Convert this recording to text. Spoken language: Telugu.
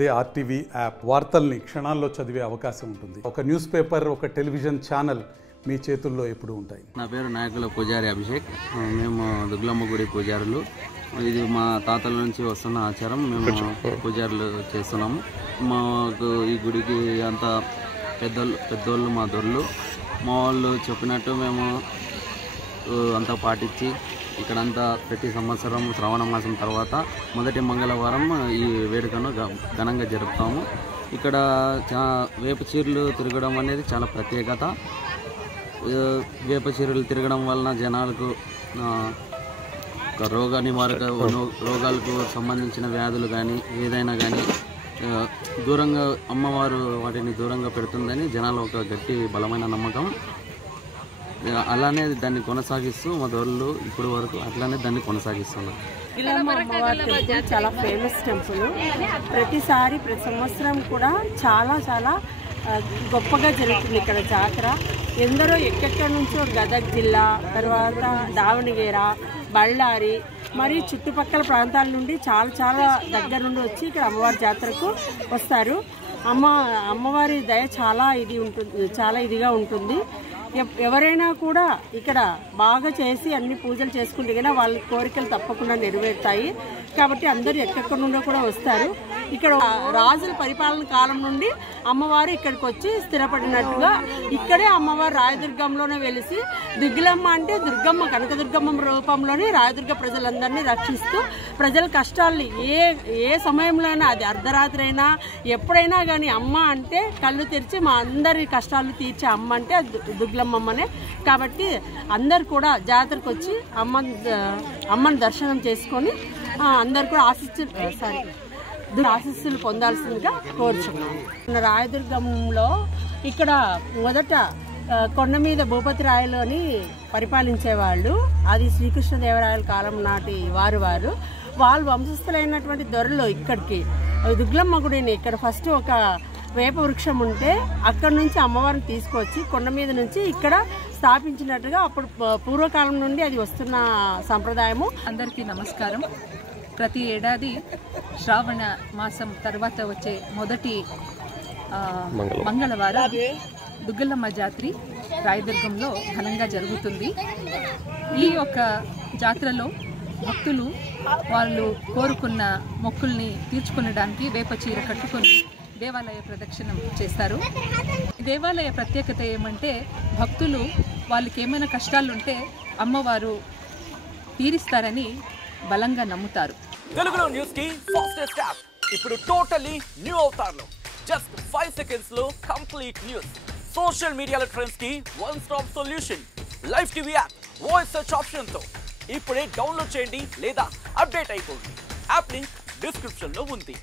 అదే ఆర్టీవీ యాప్ వార్తల్ని క్షణాల్లో చదివే అవకాశం ఉంటుంది. ఒక న్యూస్ పేపర్, ఒక టెలివిజన్ ఛానల్ మీ చేతుల్లో ఎప్పుడు ఉంటాయి. నా పేరు నాయకుల పూజారి అభిషేక్. మేము దుగ్లమ్మ గుడి పూజారులు. ఇది మా తాతల నుంచి వస్తున్న ఆచారం. మేము పూజారులు చేస్తున్నాము. మాకు ఈ గుడికి అంత పెద్దోళ్ళు మా దొరలు మా వాళ్ళు చెప్పినట్టు మేము అంతా పాటించి ఇక్కడంతా ప్రతి సంవత్సరం శ్రావణ మాసం తర్వాత మొదటి మంగళవారం ఈ వేడుకను ఘనంగా జరుపుతాము. ఇక్కడ వేప చీరలు తిరగడం అనేది చాలా ప్రత్యేకత. వేప చీరలు తిరగడం వలన జనాలకు రోగ నివారక రోగాలకు సంబంధించిన వ్యాధులు కానీ ఏదైనా కానీ దూరంగా అమ్మవారు వాటిని దూరంగా పెడుతుందని జనాలు ఒక గట్టి బలమైన నమ్మకం. అలానే దాన్ని కొనసాగిస్తూ మా దొరలు ఇప్పటి వరకు అట్లానే దాన్ని కొనసాగిస్తున్నారు. అమ్మవారి టెంపుల్ చాలా ఫేమస్ టెంపుల్. ప్రతి సంవత్సరం కూడా చాలా చాలా గొప్పగా జరుగుతుంది ఇక్కడ జాతర. ఎందరో ఎక్కడెక్కడి నుంచో గదగ్ జిల్లా, తర్వాత దావణగిరి, బళ్ళారి మరి చుట్టుపక్కల ప్రాంతాల నుండి చాలా దగ్గర నుండి వచ్చి ఇక్కడ అమ్మవారి జాతరకు వస్తారు. అమ్మవారి దయ చాలా ఇదిగా ఉంటుంది. ఎవరైనా కూడా ఇక్కడ బాగా చేసి అన్ని పూజలు చేసుకుంటే కన్నా వాళ్ళ కోరికలు తప్పకుండా నెరవేరుతాయి. కాబట్టి అందరూ ఎక్కడి నుండో కూడా వస్తారు. ఇక్కడ రాజుల పరిపాలన కాలం నుండి అమ్మవారు ఇక్కడికి వచ్చి స్థిరపడినట్టుగా ఇక్కడే అమ్మవారు రాయదుర్గంలోనే వెలిసి దుగ్గిలమ్మ అంటే దుర్గమ్మ, కనకదుర్గమ్మ రూపంలోని రాయదుర్గ ప్రజలందరినీ రక్షిస్తూ ప్రజల కష్టాల్ని ఏ సమయంలోనైనా, అది అర్ధరాత్రి అయినా ఎప్పుడైనా కానీ అమ్మ అంటే కళ్ళు తెరిచి మా అందరి కష్టాలు తీర్చే అమ్మ అంటే దుగ్గిలమ్మనే. కాబట్టి అందరు కూడా జాతరకు వచ్చి అమ్మని దర్శనం చేసుకొని అందరు కూడా ఆశీస్సులు పొందాల్సిందిగా కోరుచున్నాం. రాయదుర్గంలో ఇక్కడ మొదట కొండ మీద భూపతి రాయలోని పరిపాలించేవాళ్ళు. అది శ్రీకృష్ణదేవరాయల కాలం నాటి వాళ్ళు వంశస్థులైనటువంటి దొరలు ఇక్కడికి దుగ్లమ్మ గుడిని ఇక్కడ ఫస్ట్ ఒక వేప వృక్షం ఉంటే అక్కడ నుంచి అమ్మవారిని తీసుకొచ్చి కొండ మీద నుంచి ఇక్కడ స్థాపించినట్టుగా అప్పుడు పూర్వకాలం నుండి అది వస్తున్న సంప్రదాయము. అందరికీ నమస్కారం. ప్రతి ఏడాది శ్రావణ మాసం తర్వాత వచ్చే మొదటి మంగళవారం దుగ్గిలమ్మ జాత్రి రాయదుర్గంలో ఘనంగా జరుగుతుంది. ఈ యొక్క జాతరలో భక్తులు వాళ్ళు కోరుకున్న మొక్కుల్ని తీర్చుకునడానికి వేప చీర కట్టుకొని దేవాలయ ప్రదక్షిణం చేస్తారు. దేవాలయ ప్రత్యేకత ఏమంటే భక్తులు వాళ్ళకి ఏమైనా కష్టాలుంటే అమ్మవారు తీరిస్తారని బలంగా నమ్ముతారు. తెలుగులో న్యూస్ కి ఫాస్టెస్ట్ యాప్ ఇప్పుడు టోటల్లీ న్యూ అవతార్లో జస్ట్ 5 సెకండ్స్ లో కంప్లీట్ న్యూస్. సోషల్ మీడియాలో ట్రెండ్స్ కి one stop solution. Live TV app voice search option తో ఇప్పుడే డౌన్లోడ్ చేయండి లేదా అప్డేట్ అయిపోండి. యాప్ లింక్ డిస్క్రిప్షన్ లో ఉంది.